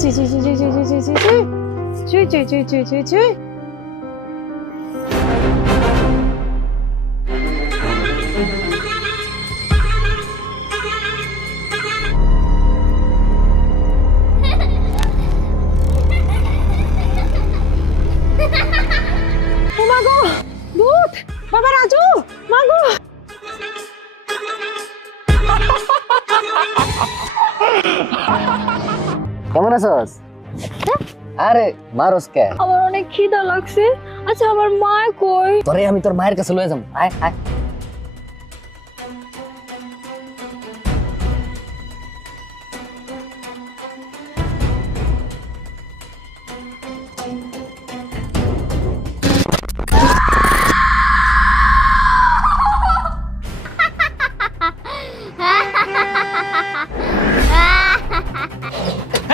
ছি ছি ছি ছি ছি ছি ছি ছি ছি ছি ছি ছি ছি ছি। ও মা গো, ভূত! বাবা রাজু, মা গো! কেমন আছস? আরে মারস কে? আমার অনেক খিদা লাগছে। আচ্ছা আমার মা কই? তোরে আমি তোর মায়ের কাছে লয়ে যাম। আয় আয়।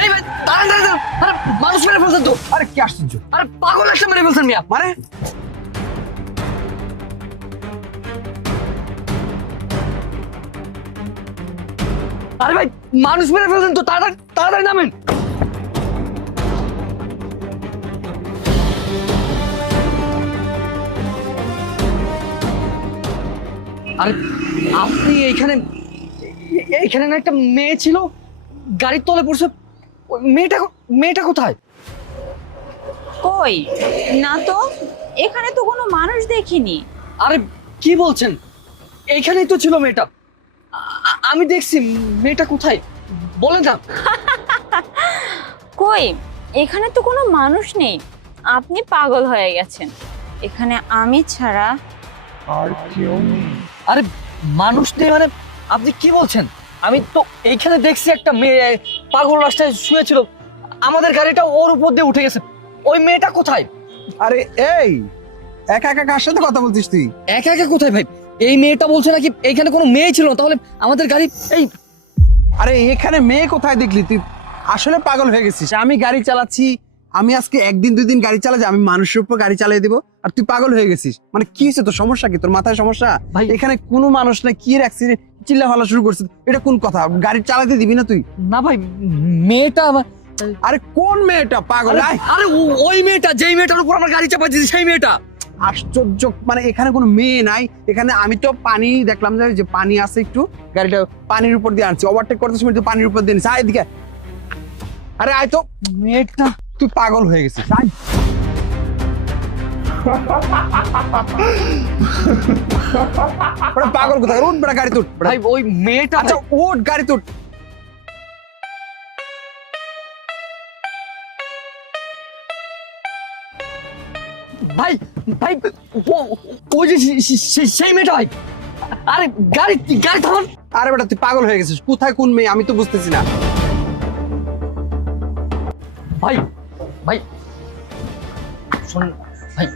এই ভাই দাঁড়ান দাঁড়ান দাঁড়ান। আরে মানুষ মেরে ফেলছেন তো। আরে কি আশ্চর্য! আরে পাগল একটা মেরে ফেলছেন মিয়া। মানে আরে ভাই মানুষ মেরে ফেলছেন তো, তাড়াতাড়ি তাড়াতাড়ি নামেন। আরে আপনি এইখানে না একটা মেয়ে ছিল, গাড়ির তলে পড়ছে। ওই মেয়েটা কোথায়? কই না তো, এখানে তো কোনো মানুষ দেখিনি। আরে কি বলছেন, এইখানেই তো ছিল মেয়েটা। আমি দেখছি। মেয়েটা কোথায় বলেন না। কই, এখানে তো কোনো মানুষ নেই। আপনি পাগল হয়ে গেছেন। এখানে আমি ছাড়া আরে মানুষ নেই মানে আপনি কি বলছেন? আমি তো এইখানে দেখছি একটা মেয়ে পাগল রাস্তায় শুয়েছিল, আমাদের গাড়িটা ওর উপর দিয়ে উঠে গেছে। ওই মেয়েটা কোথায়? আরে এই একা একা কার সাথে কথা বলছিস তুই? একা একা কোথায় ভাই? এই মেয়েটা বলছে নাকি এইখানে কোনো মেয়ে ছিল না, তাহলে আমাদের গাড়ি এই আরে এখানে মেয়ে কোথায় দেখলি তুই? আসলে পাগল হয়ে গেছিস। আমি গাড়ি চালাচ্ছি, আমি আজকে একদিন দুই দিন গাড়ি চালাচ্ছি, আমি মানুষের উপর গাড়ি চালিয়ে দিব আর তুই পাগল হয়ে গেছিস? মানে কি হয়েছে তোর? সমস্যা কি? তোর মাথায় সমস্যা? ভাই এখানে কোনো মানুষ না, কি অ্যাক্সিডেন্ট? চিল্লা ফালা শুরু করছিস, এটা কোন কথা? গাড়ি চালাতে দিবি না তুই? না ভাই, মেয়েটা আরে কোন মেয়েটা পাগল? আয়। আরে ওই মেয়েটা, যেই মেয়েটার উপর আমার গাড়ি চাপা দিয়েছে সেই মেয়েটা। আশ্চর্য! মানে এখানে কোনো মেয়ে নাই। এখানে আমি তো পানি দেখলাম যে পানি আছে, একটু গাড়িটা পানির উপর দিয়ে আনছি, ওভারটেক করতে সময় তো পানির উপর দিয়ে নিছি। আয় এদিকে। আরে আয় তো। মেয়েটা তুই পাগল হয়ে গেছিস। আয়। ওরে পাগল কোথায়? উঠ বেটা, গাড়ি তুট। ভাই ওই মেয়েটা। আচ্ছা উঠ, গাড়ি তুট। ভাই ভাই ওই যে সেই মেয়েটা ভাই। আরে গাড়ি গাড়ি থামান। আরে বেটা তুই পাগল হয়ে গেছিস। কোথায় কোন মেয়ে আমি তো বুঝতেছি না। ভাই ভাই শুনুন ভাই,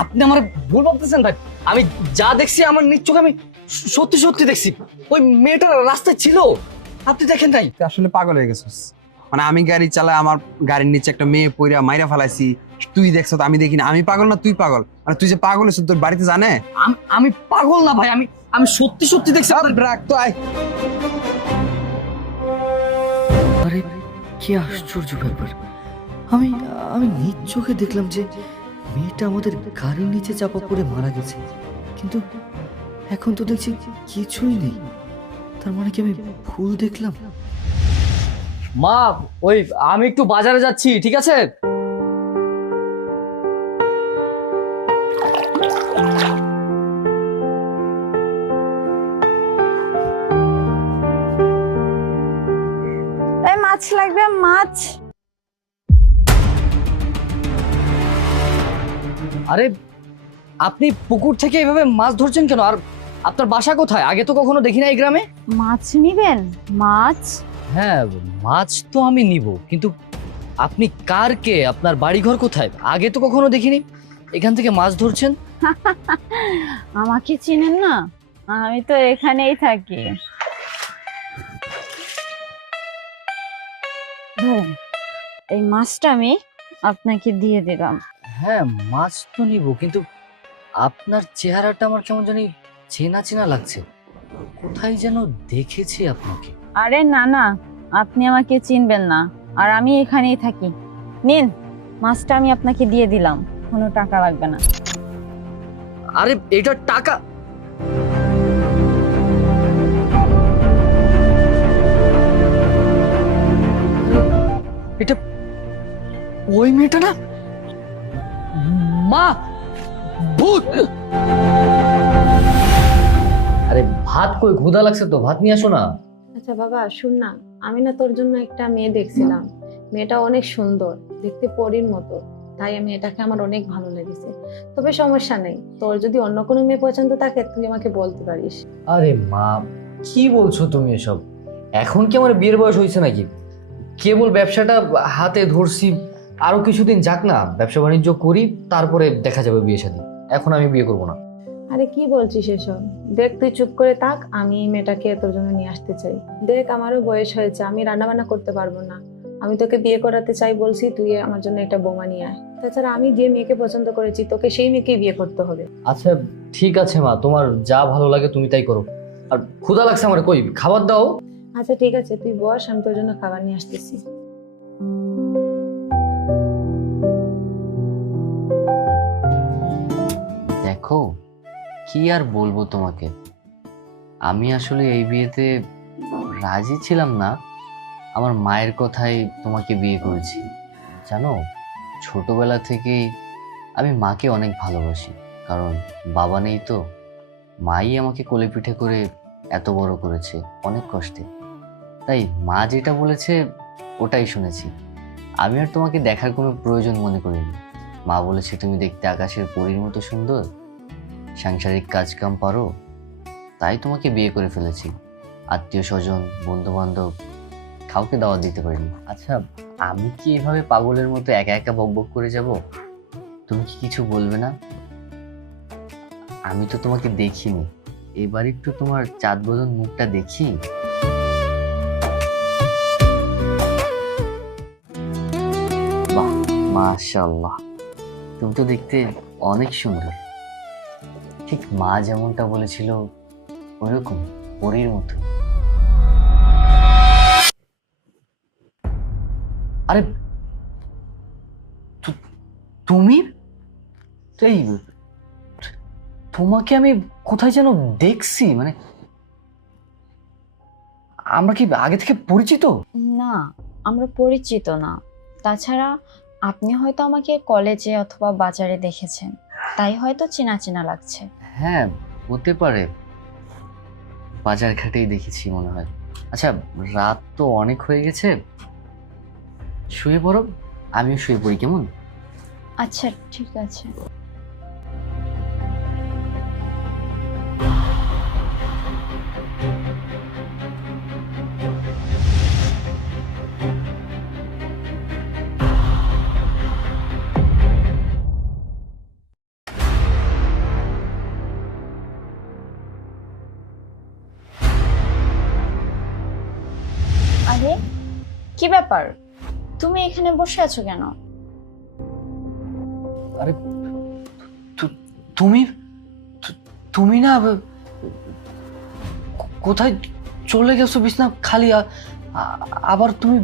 আপনি আমার ভুল ভাবতেছেন ভাই। আমি যা দেখছি আমার নিজ চোখে আমি সত্যি সত্যি দেখছি। ওই মেয়েটা রাস্তায় ছিল, আপনি দেখেন নাই? তুই আসলে পাগল হয়ে গেছিস। মানে আমি গাড়ি চালাই, আমার গাড়ির নিচে একটা মেয়ে পইরা মাইরা ফেলাইছি, তুই দেখছ তো আমি দেখিনি। আমি পাগল না তুই পাগল? মানে তুই যে পাগল হয়েছিস তোর বাড়িতে জানে? আমি পাগল না ভাই, আমি সত্যি সত্যি দেখছি। রাখ তো, আয়। আরে কি আশ্চর্য ব্যাপার! আমি আমি নিজ চোখে দেখলাম যে মেয়েটা আমাদের গাড়ির নিচে চাপা পড়ে মারা গেছে, কিন্তু এখন তো দেখছি কিছুই নেই। তার মানে কি আমি ভুল দেখলাম? মা, ওই আমি একটু বাজারে যাচ্ছি, ঠিক আছে? এই মাছ লাগবে, মাছ। আরে আপনি পুকুর থেকে এভাবে মাছ ধরছেন কেন? আর আপনার বাসা কোথায়? আগে তো কখনো দেখি না এই গ্রামে। মাছ নিবেন? মাছ? হ্যাঁ, মাছ তো আমি নিব, কিন্তু আপনি কার কে? আপনার বাড়িঘর কোথায়? আগে তো কখনো দেখিনি এখান থেকে মাছ ধরছেন। আমাকে চিনেন না? আমি তো এখানেই থাকি। ধরেন, এই মাছটা আমি আপনাকে দিয়ে দিলাম। হ্যাঁ, মাছ তো নিব, কিন্তু আপনার চেহারাটা আমার কেমন জানি চেনা চেনা লাগছে। কোথায় যেন দেখেছি আপনাকে। আরে না না, আপনি আমাকে চিনবেন না। আর আমি এখানেই থাকি। নিন, মাছটা আমি আপনাকে দিয়ে দিলাম, কোনো টাকা লাগবে না। আরে এটা টাকা? এটা ওই মেয়েটা না? মা, ভূত! আরে ভাত কই, ক্ষুধা লাগছে তো, ভাত নিয়ে আসো না। আচ্ছা বাবা শুন না, আমি না তোর জন্য একটা মেয়ে দেখছিলাম। মেয়েটা অনেক সুন্দর, দেখতে পরীর মতো, তাই আমি এটাকে আমার অনেক ভালো লেগেছে। তবে সমস্যা নেই, তোর যদি অন্য কোনো মেয়ে পছন্দ থাকে তুই আমাকে বলতে পারিস। আরে মা, কি বলছো তুমি এসব? এখন কি আমার বিয়ের বয়স হয়েছে নাকি? কেবল ব্যবসাটা হাতে ধরছি, আরো কিছুদিন যাক না, ব্যবসা বাণিজ্য করি, তারপরে দেখা যাবে বিয়ে শাদী। এখন আমি বিয়ে করবো না। আরে কি বলছিস এসব? দেখ তুই চুপ করে থাক, আমি এই মেয়েটাকে তোর জন্য নিয়ে আসতে চাই। দেখ আমারও বয়স হয়েছে, আমি রান্না বান্না করতে পারবো না। আমি তোকে বিয়ে করাতে চাই বলছি, তুই আমার জন্য একটা বৌমা নিয়ে আয়। তাছাড়া আমি যে মেয়েকে পছন্দ করেছি তোকে সেই মেয়েকেই বিয়ে করতে হবে। আচ্ছা ঠিক আছে মা, তোমার যা ভালো লাগে তুমি তাই করো। আর ক্ষুধা লাগছে আমার, কই খাবার দাও। আচ্ছা ঠিক আছে, তুই বস, আমি তোর জন্য খাবার নিয়ে আসতেছি। দেখো, কি আর বলবো তোমাকে, আমি আসলে এই বিয়েতে রাজি ছিলাম না। আমার মায়ের কথাই তোমাকে বিয়ে করেছি। জানো, ছোটবেলা থেকেই আমি মাকে অনেক ভালোবাসি, কারণ বাবা নেই তো। মাই আমাকে কোলে পিঠে করে এত বড় করেছে অনেক কষ্টে। তাই মা যেটা বলেছে ওটাই শুনেছি। আমি আর তোমাকে দেখার কোনো প্রয়োজন মনে করিনি। মা বলেছে তুমি দেখতে আকাশের পরীর মতো সুন্দর, সাংসারিক কাজকাম পারো, তাই তোমাকে বিয়ে করে ফেলেছি। আত্মীয় স্বজন, বন্ধু বান্ধব কাউকে দাওয়াত দিতে পারিনি। আচ্ছা, আমি কি এভাবে পাগলের মতো একা একা বকবক করে যাব? তুমি কি কিছু বলবে না? আমি তো তোমাকে দেখিনি, এবার একটু তোমার চাঁদ বদন মুখটা দেখি। বাহ, মাশাআল্লাহ, তুমি তো দেখতে অনেক সুন্দর। ঠিক মা যেমনটা বলেছিল ওরকম পরীর মতো। আরে তুমি, এই তোমাকে আমি কোথায় যেন দেখছি, মানে আমরা কি আগে থেকে পরিচিত? না, আমরা পরিচিত না। তাছাড়া আপনি হয়তো আমাকে কলেজে অথবা বাজারে দেখেছেন, তাই হয়তো চেনা চেনা লাগছে। হ্যাঁ, হতে পারে, বাজার ঘাটেই দেখেছি মনে হয়। আচ্ছা, রাত তো অনেক হয়ে গেছে, শুয়ে পড়ো, আমিও শুয়ে পড়ি, কেমন? আচ্ছা ঠিক আছে। আরে কি ব্যাপার, তুমি এখানে বসে আছো কেন? আরে তুমি তুমি না কোথায় চলে গেছো? বিছানা খালি, আবার তুমি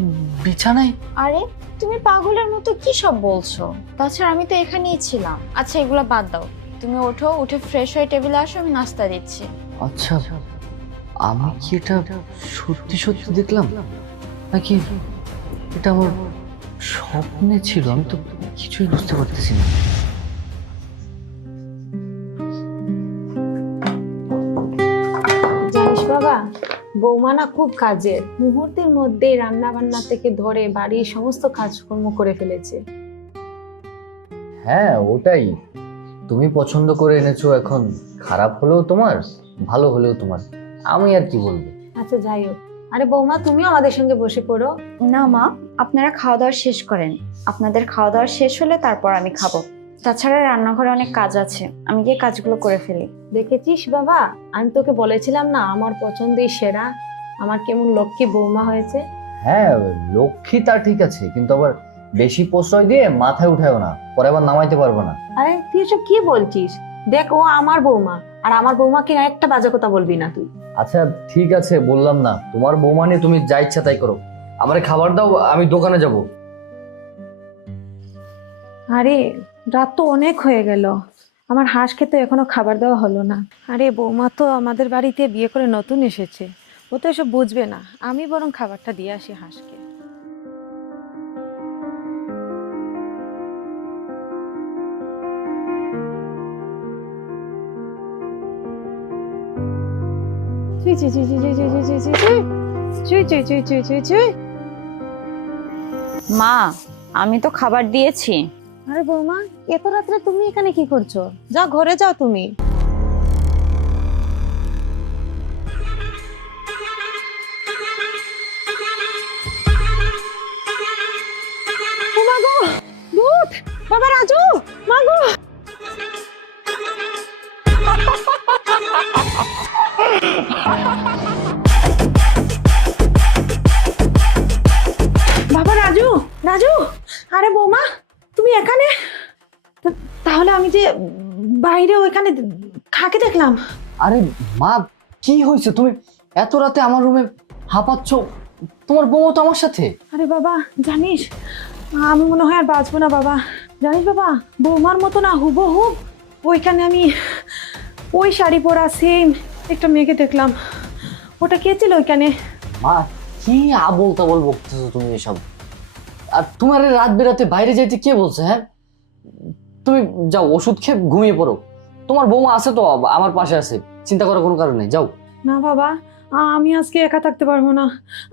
বিছানায়? আরে তুমি পাগলের মতো কি সব বলছো? তাছাড়া আমি তো এখানেই ছিলাম। আচ্ছা এগুলো বাদ দাও, তুমি ওঠো, উঠে ফ্রেশ হয়ে টেবিলে আসো, আমি নাস্তা দিচ্ছি। আচ্ছা, আমি কি এটা সত্যি সত্যি দেখলাম নাকি এটা আমার স্বপ্নে ছিল? আমি তো কিছুই বুঝতে পারতেছি না। জানিস বাবা, বৌমা না খুব কাজের, মুহূর্তের মধ্যেই রান্না বান্না থেকে ধরে বাড়ির সমস্ত কাজকর্ম করে ফেলেছে। হ্যাঁ ওটাই, তুমি পছন্দ করে এনেছো, এখন খারাপ হলেও তোমার, ভালো হলেও তোমার, আমি আর কি বলবো। আচ্ছা যাই হোক, আরে বৌমা তুমিও আমাদের সঙ্গে বসে পড়ো। না মা, আপনারা খাওয়া দাওয়া শেষ করেন, আপনাদের খাওয়া দাওয়া শেষ হলে তারপর আমি খাবো। তাছাড়া রান্নাঘরে অনেক কাজ আছে, আমি গিয়ে কাজগুলো করে ফেলি। দেখেছিস বাবা, আমি তোকে বলেছিলাম না আমার পছন্দই সেরা, আমার কেমন লক্ষ্মী বৌমা হয়েছে। হ্যাঁ লক্ষ্মী তা ঠিক আছে, কিন্তু আবার বেশি প্রশ্রয় দিয়ে মাথায় উঠায়ও না, পরে আবার নামাইতে পারবো না। আরে তুই এসব কি বলছিস? দেখ ও আমার বৌমা, আর আমার বৌমাকে একটা বাজে কথা বলবি না তুই। আচ্ছা ঠিক আছে, বললাম না, তোমার বৌমা নিয়ে তুমি যা ইচ্ছা তাই করো, আমারে খাবার দাও, আমি দোকানে যাব। আরে রাত তো অনেক হয়ে গেল, আমার হাঁসকে তো এখনো খাবার দেওয়া হলো না। আরে বৌমা তো আমাদের বাড়িতে বিয়ে করে নতুন এসেছে, ও তো এসব বুঝবে না, আমি বরং খাবারটা দিয়ে আসি হাঁসকে। চুই চুই চুই চুই চুই চুই চুই চুই চুই চুই চুই চুই চুই চুই। মা, আমি তো খাবার দিয়েছি। আরে বৌমা, এত রাত্রে তুমি এখানে কি করছো? যাও ঘরে যাও তুমি। ও মা গো, ভূত! বাবা রাজু, মা গো! বাবা রাজু, রাজু! আরে বৌমা, তুমি এখানে? তাহলে আমি যে বাইরে ওইখানে কাকে দেখলাম? আরে মা, কি হয়েছে? তুমি এত রাতে আমার রুমে হাঁপাচ্ছ? তোমার বউ তো আমার সাথে। আরে বাবা, জানিস আমি মনে হয় আর বাঁচবো না বাবা। জানিস বাবা, বৌমার মতো না হুবহু ওইখানে আমি ওই শাড়ি পরা সেম একটা মেয়েকে দেখলাম। ওটা কে ছিল ওইখানে? মা, কি আবোল তাবোল বকতেছো তুমি এসব? আর তোমার এই রাত বেরাতে বাইরে যাইতে কে বলছে? হ্যাঁ, তুমি যাও ওষুধ খেয়ে ঘুমিয়ে পড়ো। তোমার বৌমা আছে তো আমার পাশে আছে, চিন্তা করার কোনো কারণ নেই, যাও। না বাবা, আমি আজকে একা থাকতে পারবো না,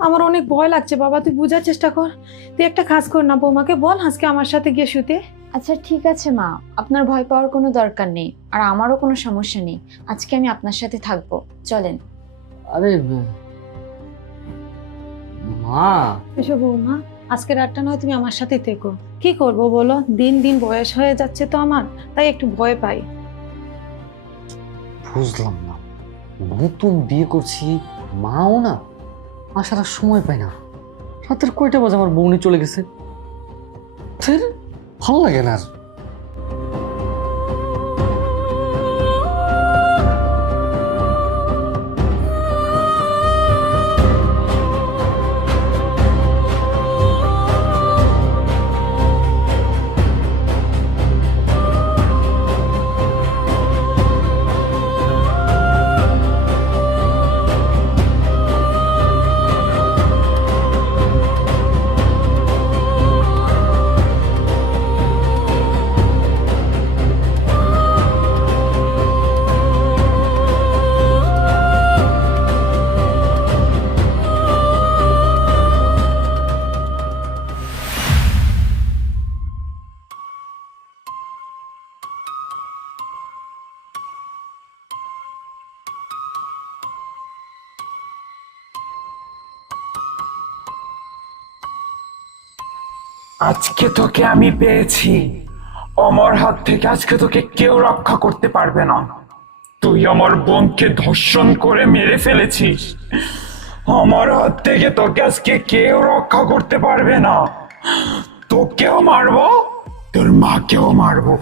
আমার অনেক ভয় লাগছে বাবা। তুই বোঝার চেষ্টা কর, তুই একটা কাজ কর না, বৌমাকে বল আজকে আমার সাথে গিয়ে শুতে। আচ্ছা ঠিক আছে মা, আপনার ভয় পাওয়ার কোনো দরকার নেই, আর আমারও কোনো সমস্যা নেই। আজকে আমি আপনার সাথে থাকবো, চলেন। আরে মা, এসো বৌমা, আজকে রাতটা নয় তুমি আমার সাথে থেকো। কি করব বলো, দিন দিন বয়স হয়ে যাচ্ছে তো আমার, তাই একটু ভয় পাই। বুঝলাম না, নতুন বিয়ে করছি, মাও না, আসার আর সময় পায় না। রাতের কয়টা বাজে আমার বউনি চলে গেছে, ভালো লাগে না আর। আজকে তোকে আমি পেয়েছি, আমার হাত থেকে আজকে তোকে কেউ রক্ষা করতে পারবে না। তুই আমার বোনকে ধর্ষণ করে মেরে ফেলেছিস, আমার হাত থেকে তোকে আজকে কেউ রক্ষা করতে পারবে না। তোকেও মারবো, তোর মাকেও মারবো।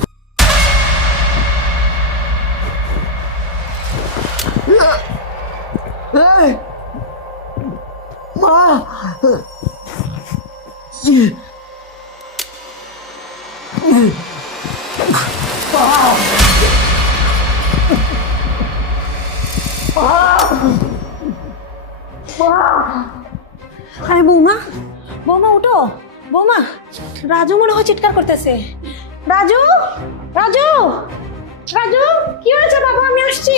আরে বৌমা, বৌমা উঠো, বৌমা! রাজু মনে হয় চিৎকার করতেছে। রাজু, রাজু, রাজু! কি হয়েছে বাবা? আমি আসছি।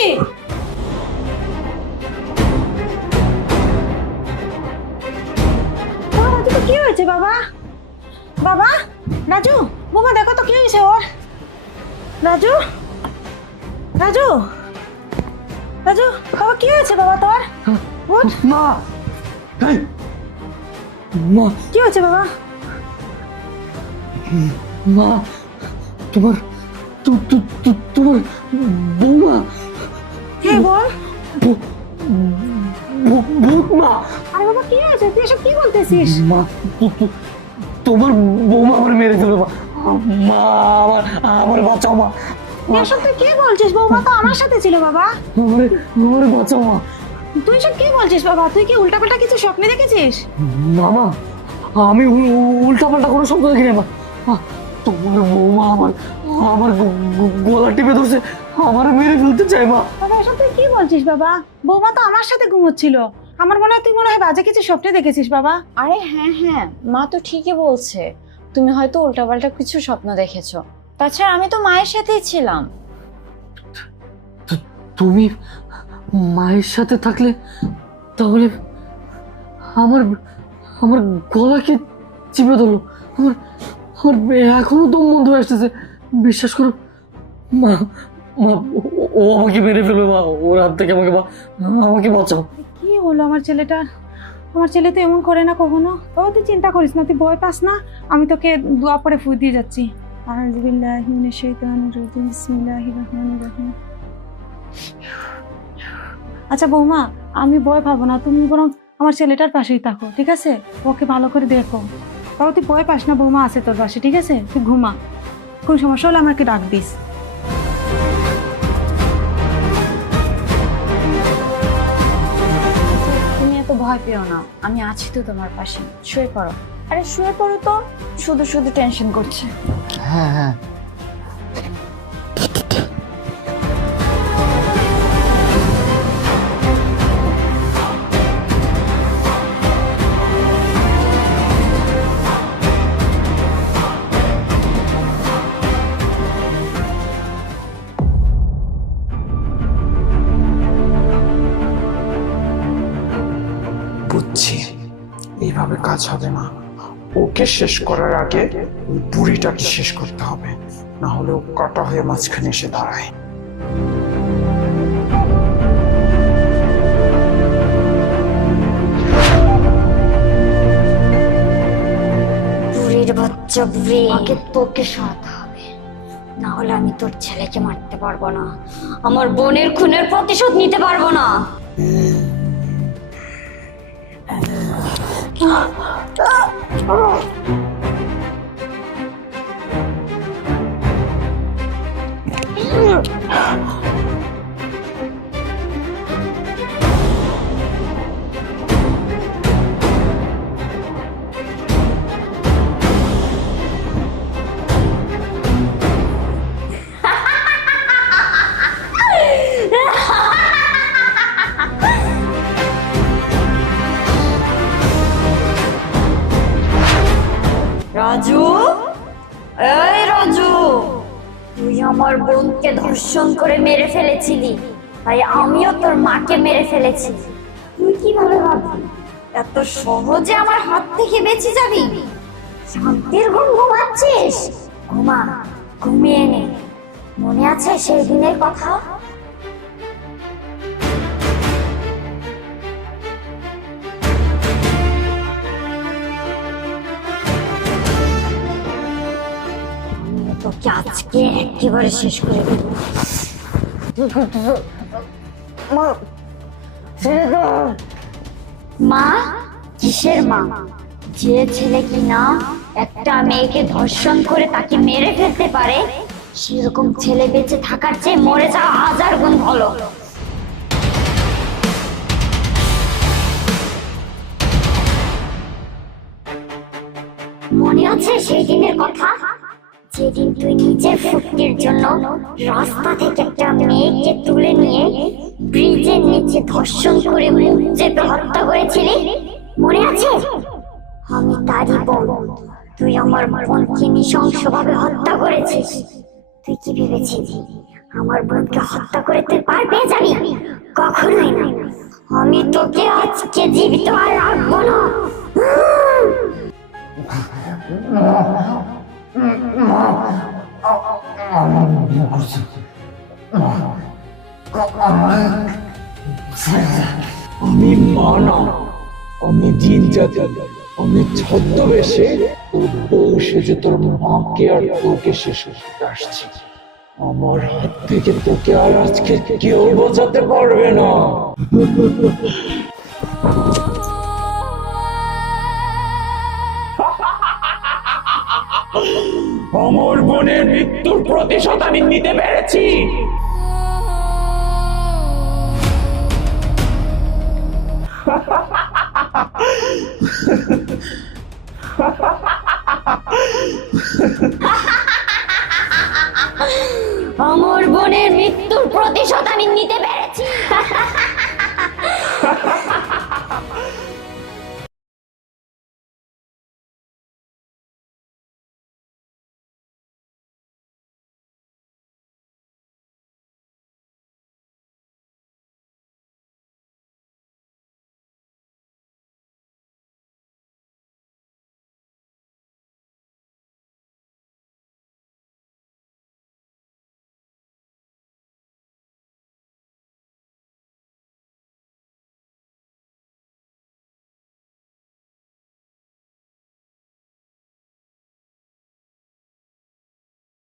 রাজু, কি হয়েছে বাবা? বাবা, রাজু, বৌমা দেখো তো কি হয়েছে ওর। রাজু, রাজু, রাজু, বাবা কি হয়েছে বাবা তোর? মা, মা, কি হয়েছে বাবা? মা, তোমার তোমার বৌমা কে বল? ভূত মা। আরে বাবা কি হয়েছে? তুই এসব কি বলতেছিস? মা, তোমার বৌমা আমার মেরে ফেলবে মা। মা, আমার আমার বাঁচাও মা। এসব তুই কি বলছিস? বৌমা তো আমার সাথে ছিল বাবা। আমার বাঁচাও মা। তুই সব কি বলছিস বাবা? তুই কি উল্টাপাল্টা কিছু স্বপ্নে দেখেছিস? মামা, আমি উল্টা পাল্টা কোনো শব্দ দেখি না মা। তোমার বৌমা আমার আমার গলা টিপে ধরছে, আমার মেরে ফেলতে চাই মা। বাবা এসব তুই কি বলছিস বাবা? বৌমা তো আমার সাথে ঘুমোচ্ছিল। আমার মনে হয় তুই মনে হয় বাজে কিছু স্বপ্নে দেখেছিস বাবা। আরে হ্যাঁ হ্যাঁ, মা তো ঠিকই বলছে, তুমি হয়তো উল্টাপাল্টা কিছু স্বপ্ন দেখেছো। তাছাড়া আমি তো মায়ের সাথেই ছিলাম। তুমি মায়ের সাথে থাকলে তাহলে আমার আমার গলাকে চিপে ধরলো, আমার আমার এখনো দম বন্ধ হয়ে আসতেছে। বিশ্বাস করো মা, মা ও আমাকে মেরে ফেলবে মা, ওর হাত থেকে আমাকে বাঁচাও। কি হলো আমার ছেলেটা? আমার ছেলে তো এমন করে না কখনো। তবে তুই চিন্তা করিস না, তুই ভয় পাস না। আমি তোকে দোয়া পড়ে ফুঁ দিয়ে যাচ্ছি। আউযুবিল্লাহি মিনাশ শাইতানির রাজিম, বিসমিল্লাহির রহমানির রহিম। আচ্ছা বৌমা, আমি ভয় পাবো না, তুমি বরং আমার ছেলেটার পাশেই থাকো, ঠিক আছে? ওকে ভালো করে দেখো। তবে তুই ভয় পাস না, বৌমা আছে তোর পাশে, ঠিক আছে? তুই ঘুমা, কোন সমস্যা হলে আমাকে ডাক দিস। তুমি এত ভয় পেও না, আমি আছি তো তোমার পাশে। শুয়ে পড়ো। আরে শুয়ে পড়ো তো, শুধু শুধু টেনশন করছে। হ্যাঁ হ্যাঁ। বুঝছি, এইভাবে কাজ হবে না। ওকে শেষ করার আগে ওই বুড়িটাকে শেষ করতে হবে, না হলে ও কাটা হয়ে মাঝখানে এসে দাঁড়ায়। বুড়ির বাচ্চা বুড়ি, আগে তোকে সরাতে হবে, না হলে আমি তোর ছেলেকে মারতে পারবো না, আমার বোনের খুনের প্রতিশোধ নিতে পারবো না। রাজু, এই রাজু, তুই আমার বোনকে ধর্ষণ করে মেরে ফেলেছিলি, তাই আমিও তোর মাকে মেরে ফেলেছি। তুই কিভাবে ভাবলি এত সহজে আমার হাত থেকে বেঁচে যাবি? শান্তির ঘুম ঘুমাচ্ছিস? ঘুমা, ঘুমিয়ে নে। মনে আছে সেই দিনের কথা? তোকে আজকে একেবারে শেষ করে দেব। মা? কিসের মা? যে ছেলে কিনা একটা মেয়েকে ধর্ষণ করে তাকে মেরে ফেলতে পারে, সেরকম ছেলে বেঁচে থাকার চেয়ে মরে যাওয়া 1000 গুণ ভালো। মনে আছে সেই দিনের কথা, যেদিন তুই নিজের ফুর্তির জন্য রাস্তা থেকে একটা মেয়েকে তুলে নিয়ে ব্রিজের নিচে ধর্ষণ করে মুখ চেপে হত্যা করেছিলি? মনে আছে? আমি তারই বোন। তুই আমার বোনকে নৃশংসভাবে হত্যা করেছিস। তুই কি ভেবেছিলি আমার বোনকে হত্যা করে তুই পার পেয়ে যাবি? কখনোই না। আমি তোকে আজকে জীবিত আর রাখবো না। আমি মা না, আমি জিন জাতি। আমি ছদ্মবেশে তোর বউ সেজে তোর মাকে আর তোকে শেষ করতে আসছি। আমার হাত থেকে তোকে আর আজকে কেউ বোঝাতে পারবে না। আমার বোনের মৃত্যুর প্রতিশোধ আমি নিতে পেরেছি।